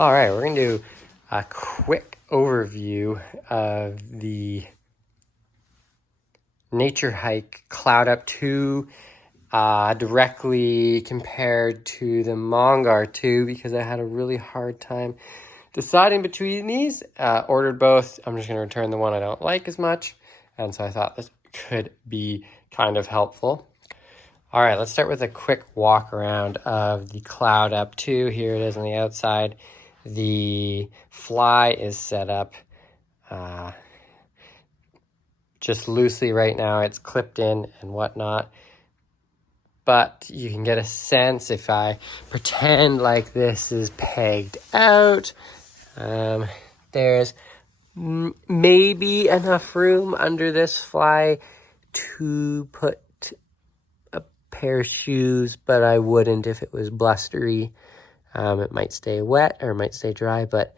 All right, we're going to do a quick overview of the Naturehike Cloud Up 2 directly compared to the Mongar 2 because I had a really hard time deciding between these. Ordered both. I'm just going to return the one I don't like as much, and so I thought this could be kind of helpful. All right, let's start with a quick walk around of the Cloud Up 2. Here it is on the outside. The fly is set up just loosely right now. It's clipped in and whatnot. But you can get a sense if I pretend like this is pegged out. There's maybe enough room under this fly to put a pair of shoes, but I wouldn't if it was blustery. It might stay wet or it might stay dry, but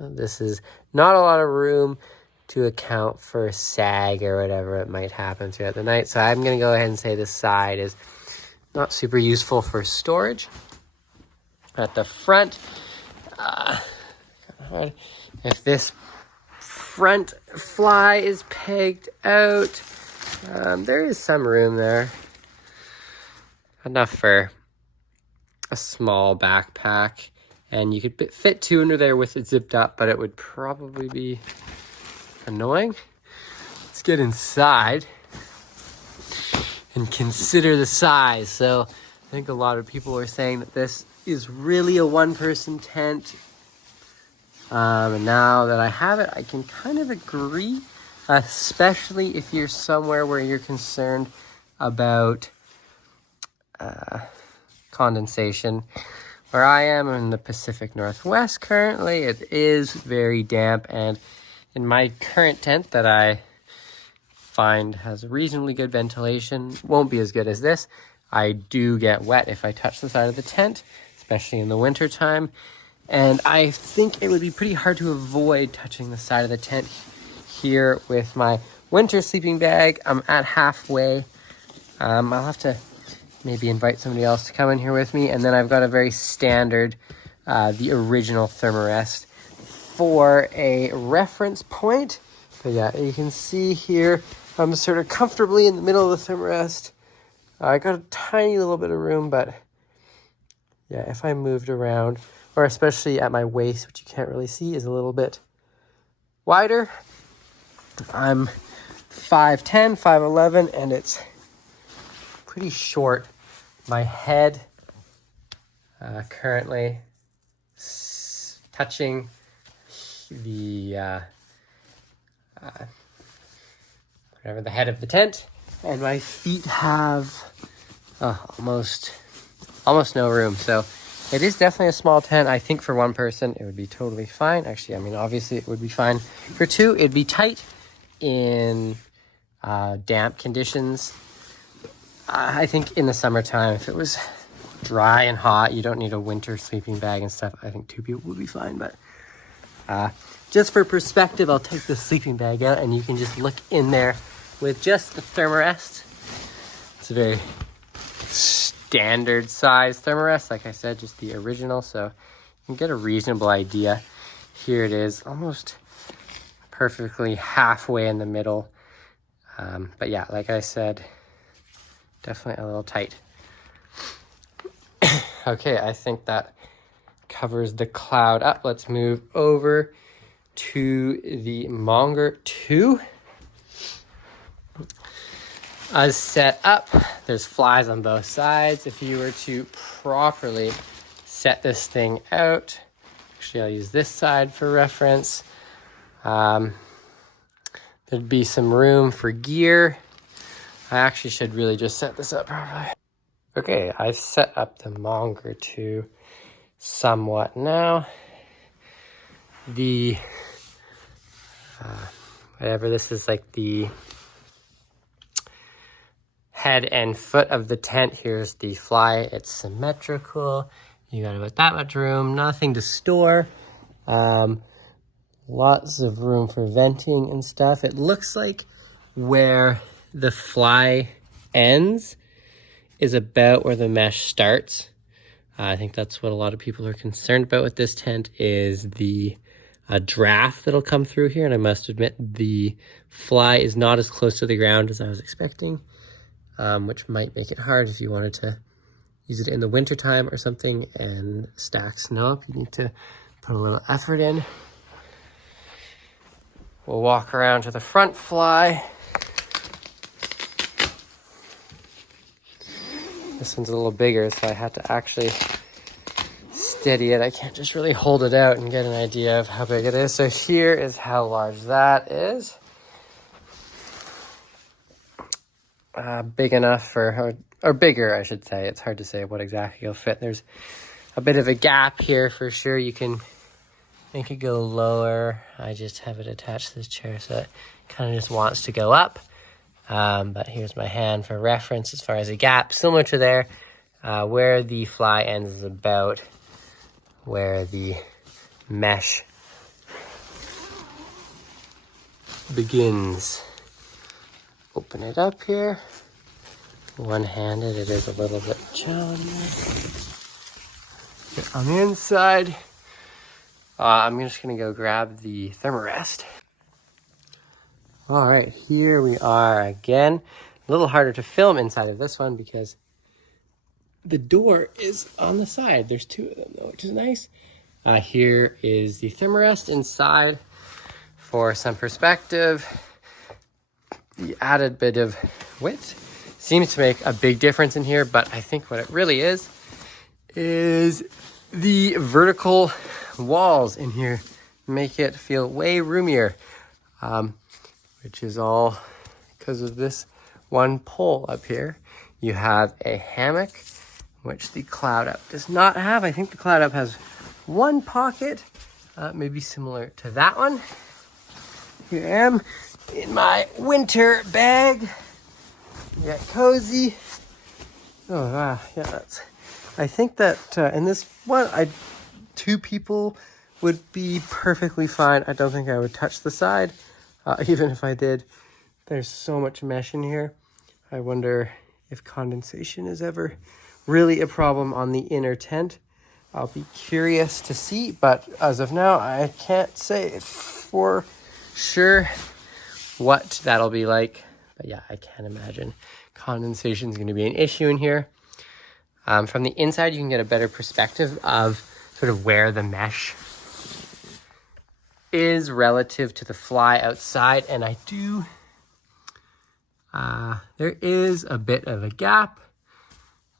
this is not a lot of room to account for sag or whatever it might happen throughout the night. So I'm going to go ahead and say this side is not super useful for storage. At the front, if this front fly is pegged out, there is some room there. Enough for a small backpack, and you could fit two under there with it zipped up, but it would probably be annoying. Let's get inside and consider the size. So I think a lot of people are saying that this is really a one-person tent, and now that I have it, I can kind of agree, especially if you're somewhere where you're concerned about condensation. Where I am in the Pacific Northwest currently, it is very damp, and in my current tent that I find has reasonably good ventilation, won't be as good as this. I do get wet if I touch the side of the tent, especially in the winter time, and I think it would be pretty hard to avoid touching the side of the tent here with my winter sleeping bag. I'm at halfway. I'll have to maybe invite somebody else to come in here with me. And then I've got a very standard, the original thermarest for a reference point. But yeah, you can see here, I'm sort of comfortably in the middle of the thermarest. I got a tiny little bit of room, but yeah, if I moved around, or especially at my waist, which you can't really see, is a little bit wider. I'm 5'10", 5'11", and it's pretty short. My head currently touching the the head of the tent, and my feet have almost no room. So it is definitely a small tent. I think for one person it would be totally fine. Actually, I mean, obviously it would be fine for two. It'd be tight in damp conditions. I think in the summertime, if it was dry and hot, you don't need a winter sleeping bag and stuff. I think two people would be fine, but just for perspective, I'll take the sleeping bag out and you can just look in there with just the thermarest. It's a very standard size thermarest, like I said, just the original, so you can get a reasonable idea. Here it is, almost perfectly halfway in the middle. But yeah, like I said, definitely a little tight. Okay, I think that covers the Cloud Up. Let's move over to the Mongar 2. As set up, there's flies on both sides. If you were to properly set this thing out, actually I'll use this side for reference. There'd be some room for gear. I actually should really just set this up properly. Okay, I've set up the Mongar 2 somewhat now. The, whatever this is, like the head and foot of the tent. Here's the fly. It's symmetrical. You got about that much room, nothing to store. Lots of room for venting and stuff. It looks like where the fly ends is about where the mesh starts. I think that's what a lot of people are concerned about with this tent is the draft that'll come through here. And I must admit the fly is not as close to the ground as I was expecting, which might make it hard if you wanted to use it in the winter time or something and stack snow up. You need to put a little effort in. We'll walk around to the front fly. This one's a little bigger, so I had to actually steady it. I can't just really hold it out and get an idea of how big it is. So here is how large that is. Big enough for, or bigger, I should say. It's hard to say what exactly will fit. There's a bit of a gap here for sure. You can make it go lower. I just have it attached to this chair, so it kind of just wants to go up. But here's my hand for reference as far as a gap. Similar to there, where the fly ends is about where the mesh begins. Open it up here. One-handed, it is a little bit challenging. Get on the inside. I'm just gonna go grab the thermarest. All right, here we are again. A little harder to film inside of this one because the door is on the side. There's two of them though, which is nice. Here is the thermarest inside for some perspective. The added bit of width seems to make a big difference in here, but I think what it really is the vertical walls in here make it feel way roomier, which is all because of this one pole up here. You have a hammock, which the Cloud Up does not have. I think the Cloud Up has one pocket, maybe similar to that one. Here I am in my winter bag. Get cozy. Oh wow, yeah, I think that in this one, two people would be perfectly fine. I don't think I would touch the side, even if I did. There's so much mesh in here. I wonder if condensation is ever really a problem on the inner tent. I'll be curious to see, but as of now, I can't say for sure what that'll be like. But yeah, I can't imagine condensation is going to be an issue in here. From the inside, you can get a better perspective of sort of where the mesh is relative to the fly outside. And I do, there is a bit of a gap,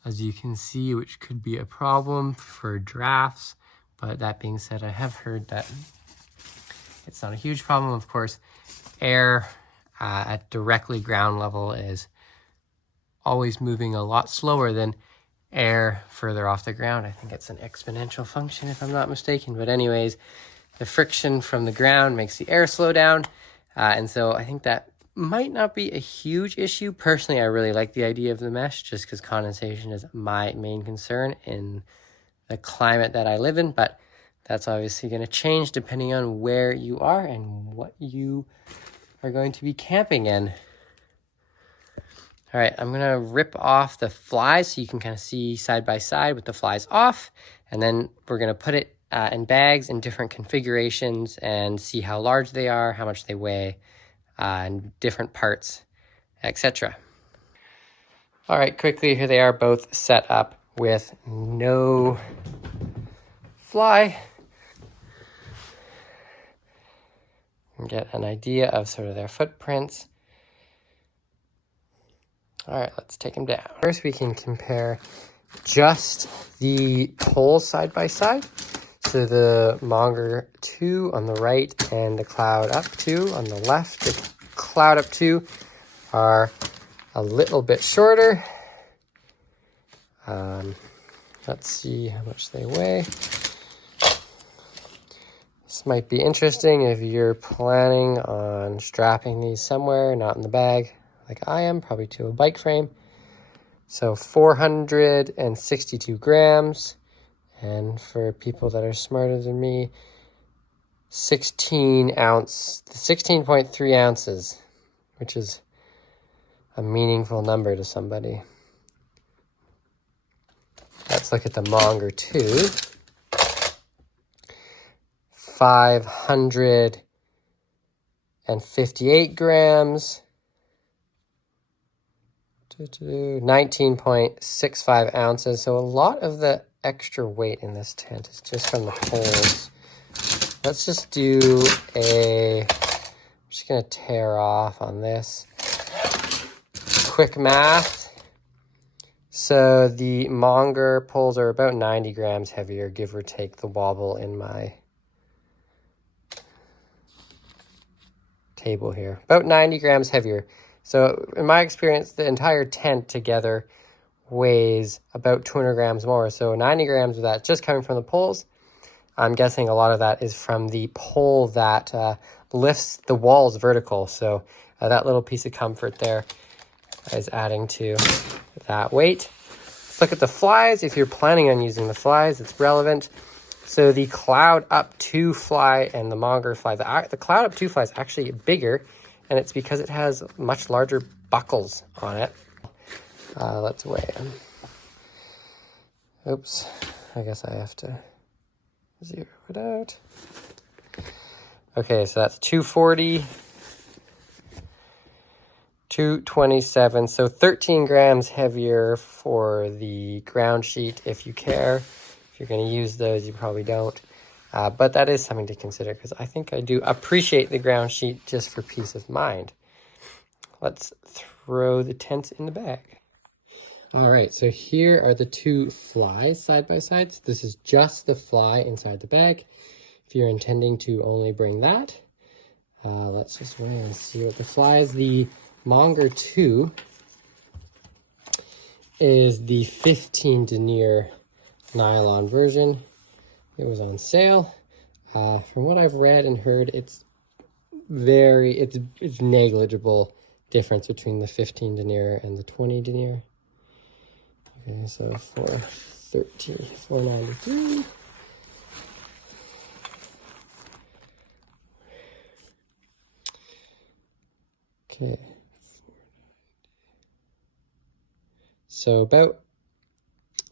as you can see, which could be a problem for drafts. But that being said, I have heard that it's not a huge problem. Of course, air at directly ground level is always moving a lot slower than air further off the ground. I think it's an exponential function if I'm not mistaken. But anyways, the friction from the ground makes the air slow down. And so I think that might not be a huge issue. Personally, I really like the idea of the mesh just because condensation is my main concern in the climate that I live in. But that's obviously going to change depending on where you are and what you are going to be camping in. All right, I'm gonna rip off the flies so you can kind of see side by side with the flies off. And then we're gonna put it in bags in different configurations and see how large they are, how much they weigh, and different parts, etc. All right, quickly, here they are both set up with no fly. Get an idea of sort of their footprints. All right, let's take them down. First, we can compare just the poles side by side. So the Mongar 2 on the right and the Cloud Up 2 on the left. The Cloud Up 2 are a little bit shorter. Let's see how much they weigh. This might be interesting if you're planning on strapping these somewhere, not in the bag, like I am, probably to a bike frame. So 462 grams. And for people that are smarter than me, 16.3 ounces, which is a meaningful number to somebody. Let's look at the Mongar 2. 558 grams. 19.65 ounces. So a lot of the extra weight in this tent is just from the poles. Let's just do I'm just going to tear off on this. Quick math. So the Mongar poles are about 90 grams heavier, give or take the wobble in my table here. About 90 grams heavier. So in my experience, the entire tent together weighs about 200 grams more. So 90 grams of that just coming from the poles. I'm guessing a lot of that is from the pole that lifts the walls vertical. So that little piece of comfort there is adding to that weight. Let's look at the flies. If you're planning on using the flies, it's relevant. So the Cloud Up 2 fly and the Mongar fly, the Cloud Up 2 fly is actually bigger, and it's because it has much larger buckles on it. Let's weigh them. Oops, I guess I have to zero it out. Okay, so that's 240, 227, so 13 grams heavier for the ground sheet if you care. If you're going to use those, you probably don't. But that is something to consider because I think I do appreciate the ground sheet just for peace of mind. Let's throw the tents in the bag. All right, so here are the two flies side by side. So this is just the fly inside the bag. If you're intending to only bring that, let's just weigh and see what the flies. The Mongar 2 is the 15 denier nylon version. It was on sale. From what I've read and heard, it's negligible difference between the 15 denier and the 20 denier. Okay, so for $493. Okay. So about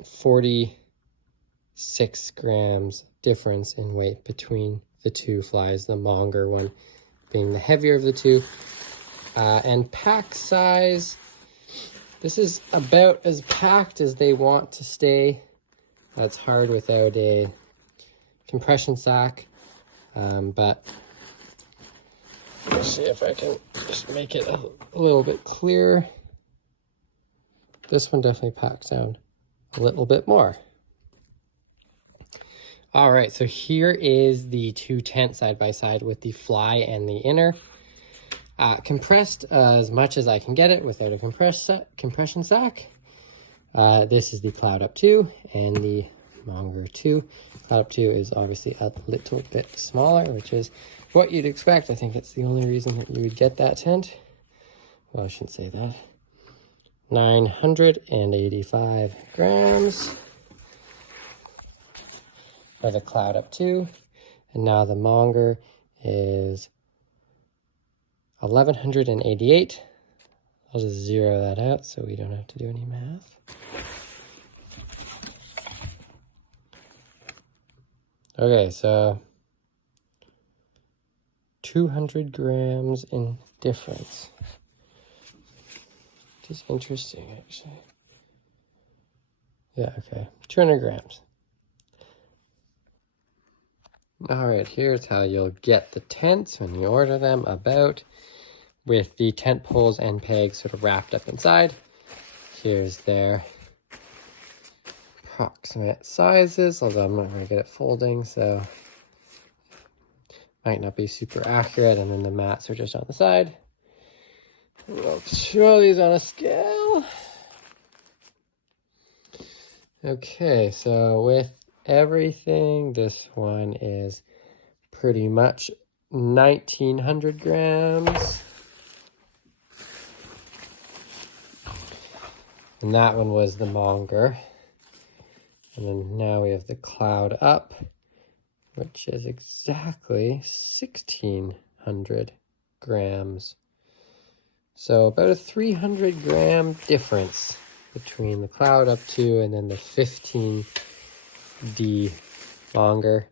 46 grams difference in weight between the two flies, the Mongar one being the heavier of the two. And pack size, this is about as packed as they want to stay. That's hard without a compression sack, but let's see if I can just make it a little bit clearer. This one definitely packs down a little bit more. All right, so here is the two tents side by side with the fly and the inner. Compressed as much as I can get it without a compression sack. This is the Cloud Up 2 and the Mongar 2. Cloud Up 2 is obviously a little bit smaller, which is what you'd expect. I think it's the only reason that you would get that tent. Well, I shouldn't say that. 985 grams for the Cloud Up 2. And now the Mongar is 1,188. I'll just zero that out so we don't have to do any math. Okay, so 200 grams in difference. Which is interesting, actually. Yeah, okay, 200 grams. All right, here's how you'll get the tents when you order them about, with the tent poles and pegs sort of wrapped up inside. Here's their approximate sizes, although I'm not going to get it folding, so might not be super accurate. And then the mats are just on the side. We'll show these on a scale. Okay, so with everything, this one is pretty much 1,900 grams. And that one was the Mongar. And then now we have the Cloud Up, which is exactly 1,600 grams. So about a 300 gram difference between the Cloud Up 2 and then the 15D Mongar.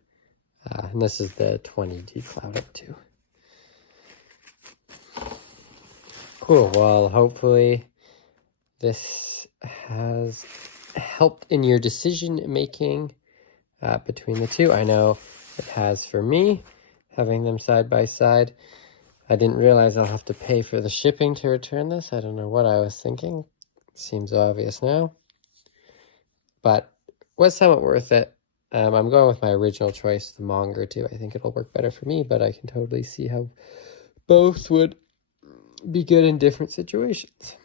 And this is the 20D Cloud Up 2. Cool. Well, hopefully this has helped in your decision making between the two. I know it has for me, having them side by side. I didn't realize I'll have to pay for the shipping to return this. I don't know what I was thinking. Seems obvious now. But was somewhat worth it. I'm going with my original choice, the Mongar too. I think it'll work better for me, but I can totally see how both would be good in different situations.